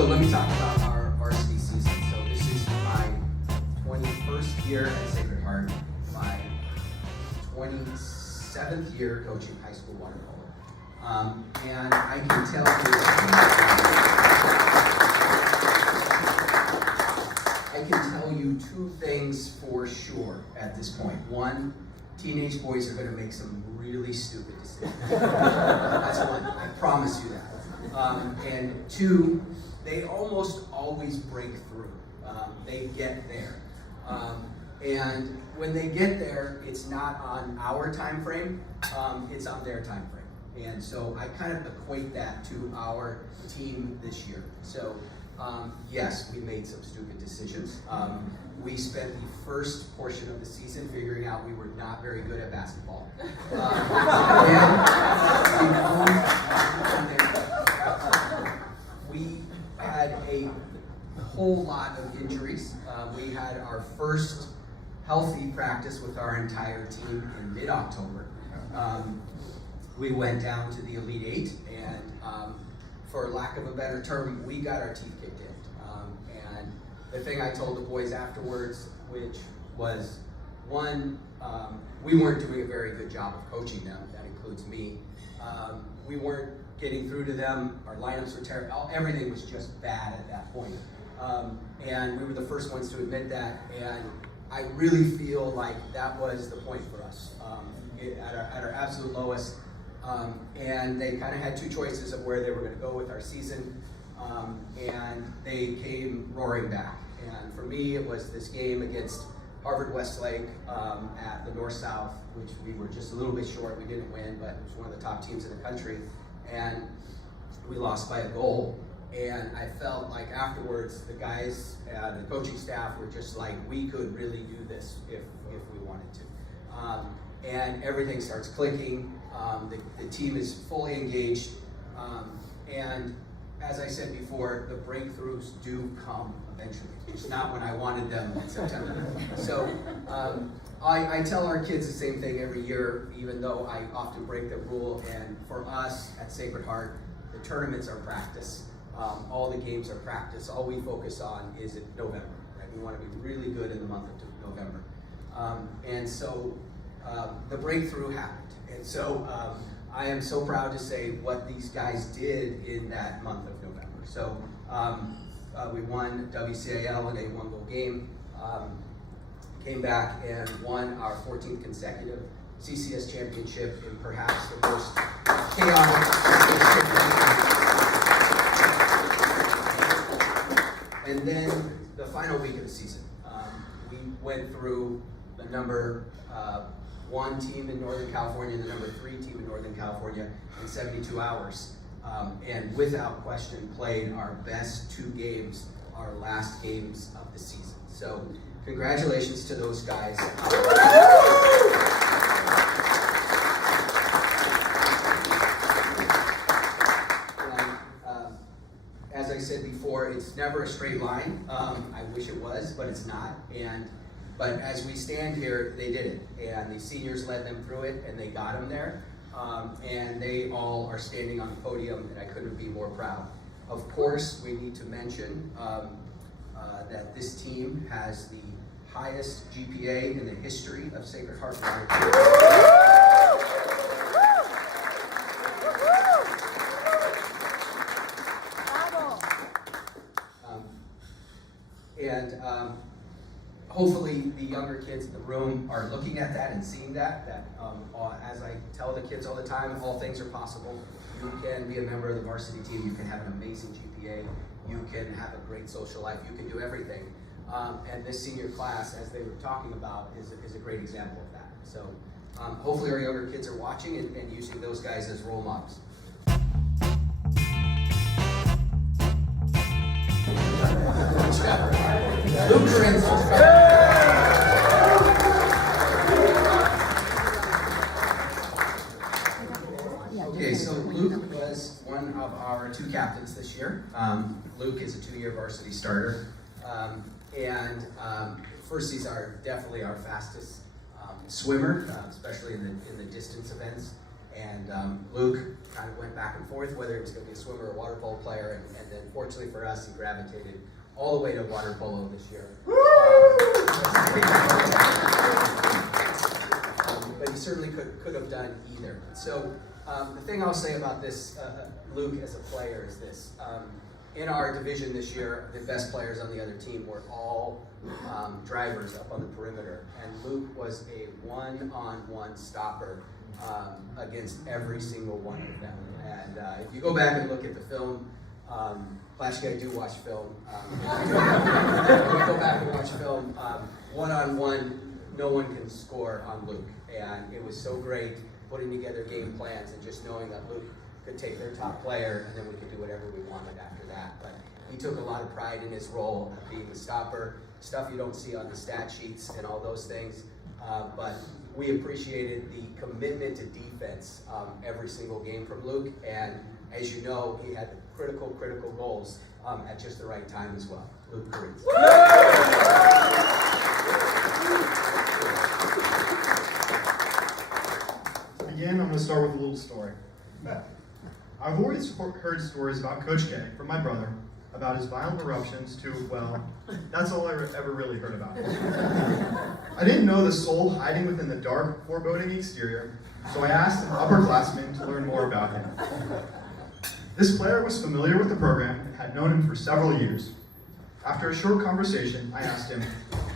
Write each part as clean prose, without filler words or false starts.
So let me talk about our varsity season. So this is my 21st year at Sacred Heart, my 27th year coaching high school water polo. And I can tell you two things for sure at this point. One, teenage boys are going to make some really stupid decisions. That's one, I promise you that. And two, they almost always break through. They get there. And when they get there, it's not on our time frame, it's on their time frame. And so I kind of equate that to our team this year. So yes, we made some stupid decisions. We spent the first portion of the season figuring out we were not very good at basketball. We had a whole lot of injuries. We had our first healthy practice with our entire team in mid-October. We went down to the Elite Eight, and for lack of a better term, we got our teeth kicked in. And the thing I told the boys afterwards, which was, one, we weren't doing a very good job of coaching them. That includes me. We weren't getting through to them. Our lineups were terrible. Everything was just bad at that point. And we were the first ones to admit that. And I really feel like that was the point for us at our absolute lowest. And they kind of had two choices of where they were going to go with our season. And they came roaring back. And for me, it was this game against Harvard Westlake at the North-South, which we were just a little bit short. We didn't win, but it was one of the top teams in the country. And we lost by a goal. And I felt like afterwards, the guys, the coaching staff were just like, we could really do this if we wanted to. And everything starts clicking. The team is fully engaged. And as I said before, the breakthroughs do come eventually. It's not when I wanted them in September. So I tell our kids the same thing every year, even though I often break the rule. And for us at Sacred Heart, the tournaments are practice. All the games are practice. All we focus on is in November. Right? We want to be really good in the month of November. And so the breakthrough happened. And so I am so proud to say what these guys did in that month of November. So we won WCIL in a one-goal game, came back and won our 14th consecutive CCS championship in perhaps the most chaotic. And then the final week of the season, we went through the number one team in Northern California and the number 3 team in Northern California in 72 hours. And without question played our best 2 games, our last games of the season. So congratulations to those guys. As I said before, it's never a straight line. I wish it was, but it's not. But as we stand here, they did it. And the seniors led them through it, and they got them there. And they all are standing on the podium, and I couldn't be more proud. Of course, we need to mention that this team has the highest GPA in the history of Sacred Heart. Hopefully the younger kids in the room are looking at that and seeing that as I tell the kids all the time, all things are possible. You can be a member of the varsity team, you can have an amazing GPA, you can have a great social life, you can do everything. And this senior class, as they were talking about, is a great example of that. So hopefully our younger kids are watching and using those guys as role models. Luke Kirincich. Okay, so Luke was one of our 2 captains this year. Luke is a 2-year varsity starter. First, he's definitely our fastest swimmer, especially in the distance events. And Luke kind of went back and forth whether he was going to be a swimmer or a water polo player, and then fortunately for us, he gravitated all the way to water polo this year. But he certainly could have done either. So the thing I'll say about this, Luke as a player, is this. In our division this year, the best players on the other team were all drivers up on the perimeter, and Luke was a one-on-one stopper against every single one of them. And if you go back and look at the film, actually I do watch film. If you go back and watch film, one-on-one, no one can score on Luke. And it was so great putting together game plans and just knowing that Luke could take their top player and then we could do whatever we wanted after that. But he took a lot of pride in his role of being the stopper, stuff you don't see on the stat sheets and all those things. But we appreciated the commitment to defense every single game from Luke. And as you know, he had the critical goals at just the right time as well. Luke Kirincich. To begin, I'm going to start with a little story. I've always heard stories about Coach K from my brother about his violent eruptions to, well, that's all I ever really heard about. I didn't know the soul hiding within the dark, foreboding exterior, so I asked an upperclassman to learn more about him. This player was familiar with the program and had known him for several years. After a short conversation, I asked him,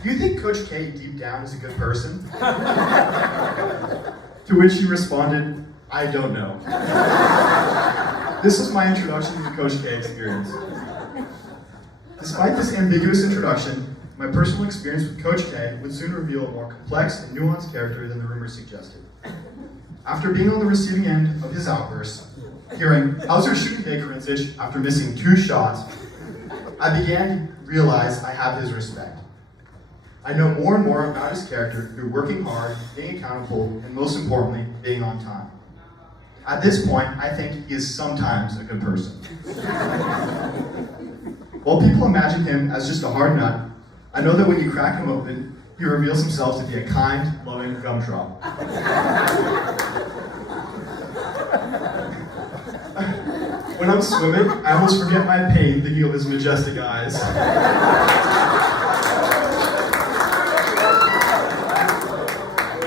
"Do you think Coach K deep down is a good person?" To which he responded, "I don't know." This was my introduction to the Coach K experience. Despite this ambiguous introduction, my personal experience with Coach K would soon reveal a more complex and nuanced character than the rumors suggested. After being on the receiving end of his outbursts, hearing, "How's your shooting day, Kirincich?" after missing 2 shots, I began to realize I have his respect. I know more and more about his character through working hard, being accountable, and most importantly, being on time. At this point, I think he is sometimes a good person. While people imagine him as just a hard nut, I know that when you crack him open, he reveals himself to be a kind, loving gumdrop. When I'm swimming, I almost forget my pain thinking of his majestic eyes.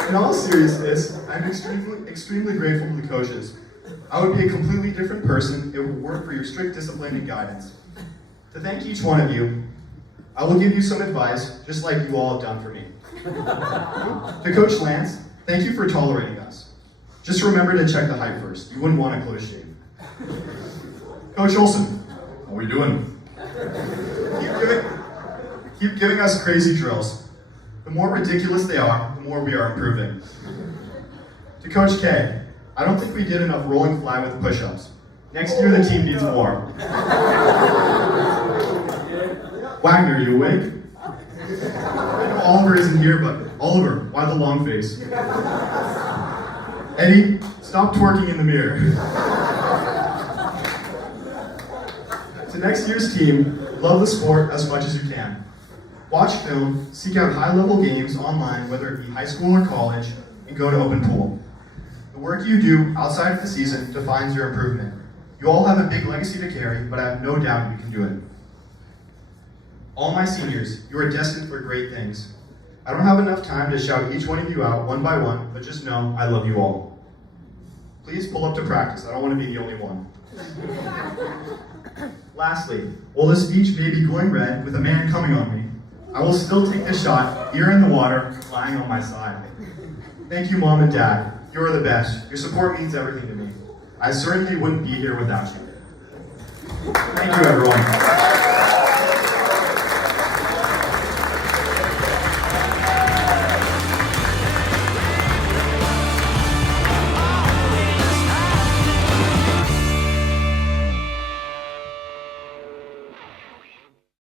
In all seriousness, I'm extremely grateful to the coaches. I would be a completely different person if it weren't for your strict discipline and guidance. To thank each one of you, I will give you some advice, just like you all have done for me. To Coach Lance, thank you for tolerating us. Just remember to check the height first. You wouldn't want a close shave. Coach Olson, how are we doing? Keep giving us crazy drills. The more ridiculous they are, the more we are improving. To Coach K, I don't think we did enough rolling fly with push-ups. Next year the team needs more. Wagner, you awake? I know Oliver isn't here, but Oliver, why the long face? Eddie, stop twerking in the mirror. To next year's team, love the sport as much as you can. Watch film, seek out high-level games online, whether it be high school or college, and go to open pool. The work you do outside of the season defines your improvement. You all have a big legacy to carry, but I have no doubt you can do it. All my seniors, you are destined for great things. I don't have enough time to shout each one of you out one by one, but just know I love you all. Please pull up to practice. I don't want to be the only one. Lastly, while this beach may be glowing red with a man coming on me, I will still take the shot, ear in the water, lying on my side. Thank you, Mom and Dad. You are the best. Your support means everything to me. I certainly wouldn't be here without you. Thank you, everyone.